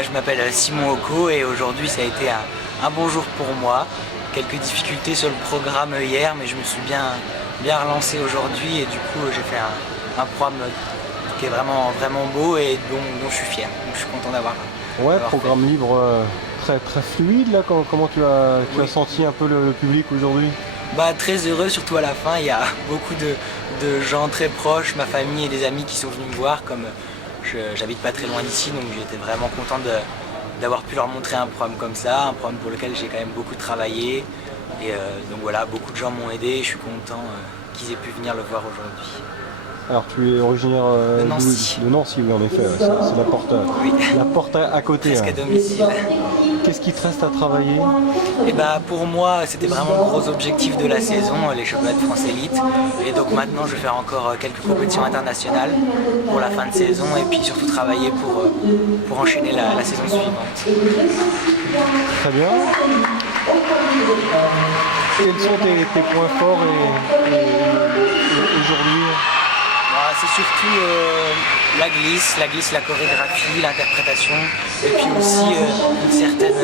Je m'appelle Simon Oko et aujourd'hui ça a été un bon jour pour moi. Quelques difficultés sur le programme hier, mais je me suis bien relancé aujourd'hui et du coup j'ai fait un programme qui est vraiment beau et dont je suis fier. Donc je suis content d'avoir programme fait. libre très fluide là. Comment tu as senti un peu le public aujourd'hui? Très heureux, surtout à la fin. Il y a beaucoup de gens très proches, ma famille et des amis qui sont venus me voir. Comme j'habite pas très loin d'ici, donc j'étais vraiment content d'avoir pu leur montrer un programme comme ça, un programme pour lequel j'ai quand même beaucoup travaillé. Et donc voilà, beaucoup de gens m'ont aidé, je suis content qu'ils aient pu venir le voir aujourd'hui. Alors tu es originaire de Nancy. De Nancy, oui en effet, c'est la porte à côté. Presque à domicile. Qu'est-ce qui te reste à travailler? Pour moi, c'était vraiment le gros objectif de la saison, les championnats de France Élite. Et donc maintenant, je vais faire encore quelques compétitions internationales pour la fin de saison et puis surtout travailler pour enchaîner la saison suivante. Très bien. Quels sont tes points forts aujourd'hui? C'est surtout la glisse, la chorégraphie, l'interprétation et puis aussi une certaine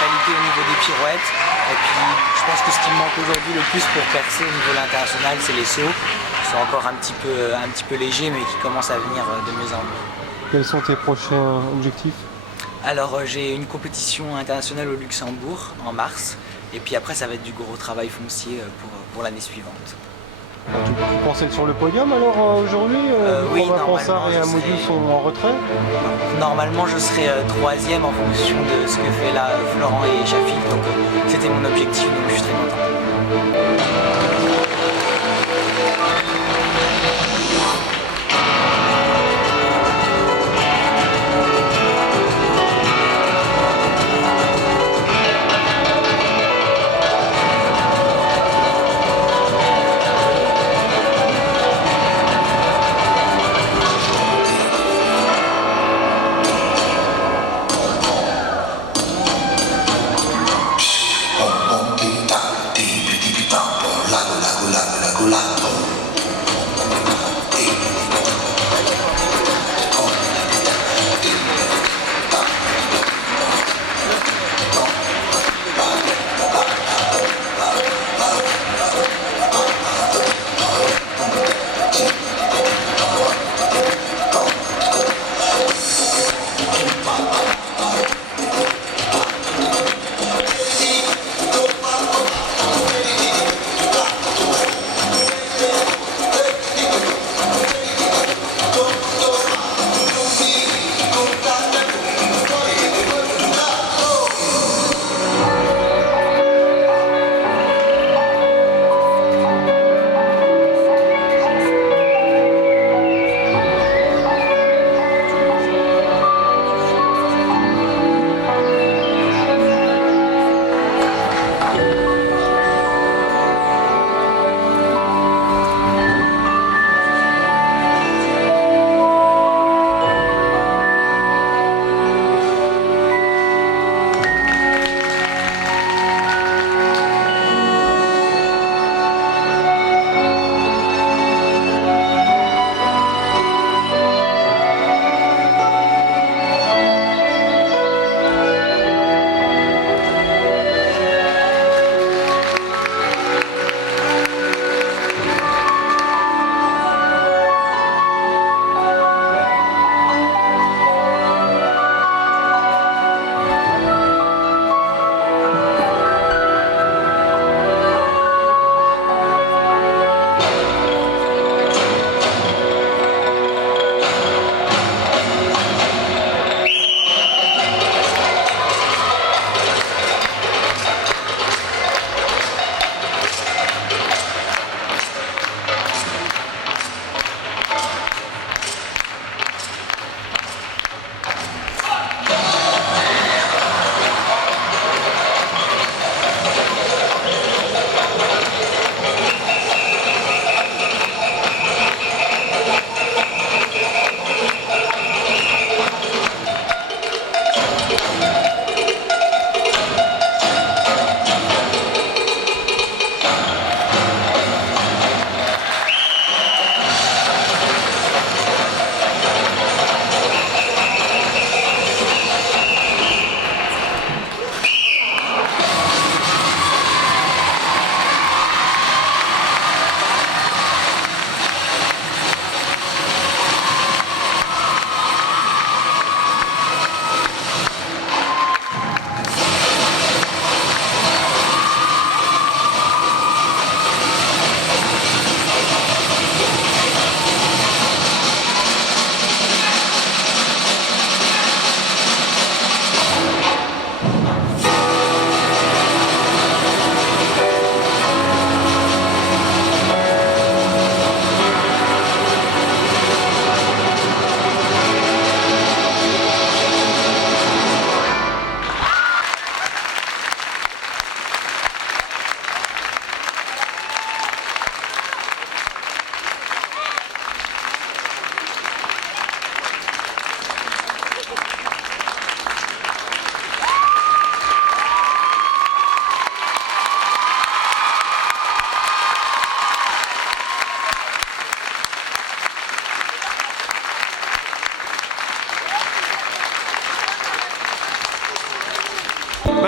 qualité au niveau des pirouettes. Et puis je pense que ce qui me manque aujourd'hui le plus pour percer au niveau de l'international, c'est les sauts qui sont encore un petit peu légers mais qui commencent à venir de mieux en mieux. Quels sont tes prochains objectifs? Alors j'ai une compétition internationale au Luxembourg en mars et puis après ça va être du gros travail foncier pour l'année suivante. Tu pensais être sur le podium alors aujourd'hui? Oui, Ponsard et Amodou sont en retrait? Normalement je serai troisième en fonction de ce que fait là Florent et Shafik, donc c'était mon objectif, donc je suis très content.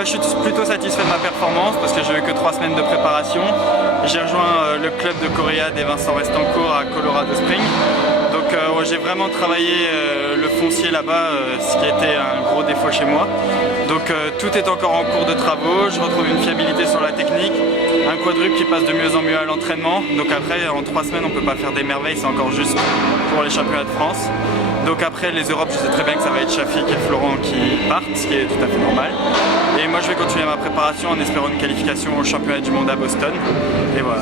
Je suis plutôt satisfait de ma performance parce que j'ai eu que 3 semaines de préparation. J'ai rejoint le club de Coréade et Vincent Restancourt à Colorado Springs. Donc j'ai vraiment travaillé le foncier là-bas, ce qui était un gros défaut chez moi. Donc tout est encore en cours de travaux, je retrouve une fiabilité sur la technique, un quadruple qui passe de mieux en mieux à l'entraînement. Donc après, en 3 semaines, on ne peut pas faire des merveilles, c'est encore juste pour les championnats de France. Donc après les Europes, je sais très bien que ça va être Shafik et Florent qui partent, ce qui est tout à fait normal. Et moi je vais continuer ma préparation en espérant une qualification au championnat du monde à Boston. Et voilà.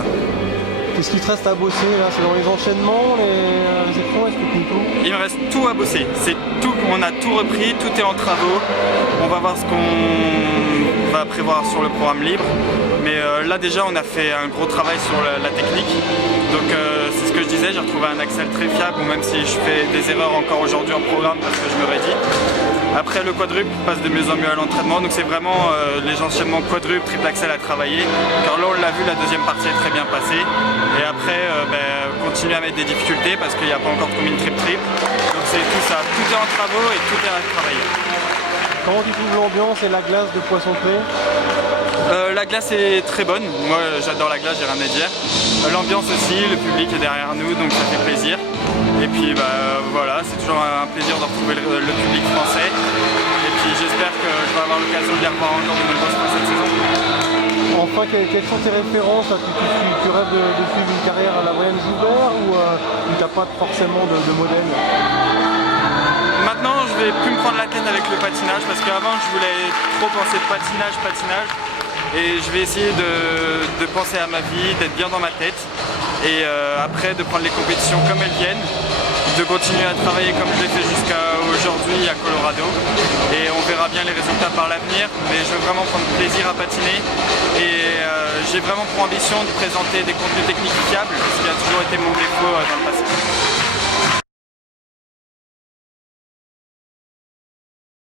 Qu'est-ce qu'il te reste à bosser là? C'est dans les enchaînements, les écrans, est-ce que tu tout? Il me reste tout à bosser. C'est tout, on a tout repris, tout est en travaux. On va voir ce qu'on va prévoir sur le programme libre. Mais là déjà on a fait un gros travail sur la technique. Donc c'est ce que je disais, j'ai retrouvé un axel très fiable, même si je fais des erreurs encore aujourd'hui en programme parce que je me rédis. Après le quadruple passe de mieux en mieux à l'entraînement, donc c'est vraiment les enchaînements quadruple, triple axel à travailler. Car là on l'a vu, la deuxième partie est très bien passée. Et après continuer à mettre des difficultés parce qu'il n'y a pas encore de combine triple-triple. Donc c'est tout ça, tout est en travaux et tout est à travailler. Comment tu trouves l'ambiance et la glace de Poisson Pré? La glace est très bonne, moi j'adore la glace, j'ai rien à dire. L'ambiance aussi, le public est derrière nous, donc ça fait plaisir. Et puis voilà, c'est toujours un plaisir de retrouver le public français. Et puis j'espère que je vais avoir l'occasion de les revoir encore de nombreuses fois cette saison. Enfin, quelles sont tes références là? Tu rêves de suivre une carrière à la Brian Joubert ou tu n'as pas forcément de modèle? Maintenant, je vais plus me prendre la tête avec le patinage parce qu'avant, je voulais trop penser patinage. Et je vais essayer de penser à ma vie, d'être bien dans ma tête. Et après, de prendre les compétitions comme elles viennent, de continuer à travailler comme je l'ai fait jusqu'à aujourd'hui à Colorado. Et on verra bien les résultats par l'avenir. Mais je veux vraiment prendre plaisir à patiner. Et j'ai vraiment pour ambition de présenter des contenus techniques fiables, ce qui a toujours été mon défaut dans le passé.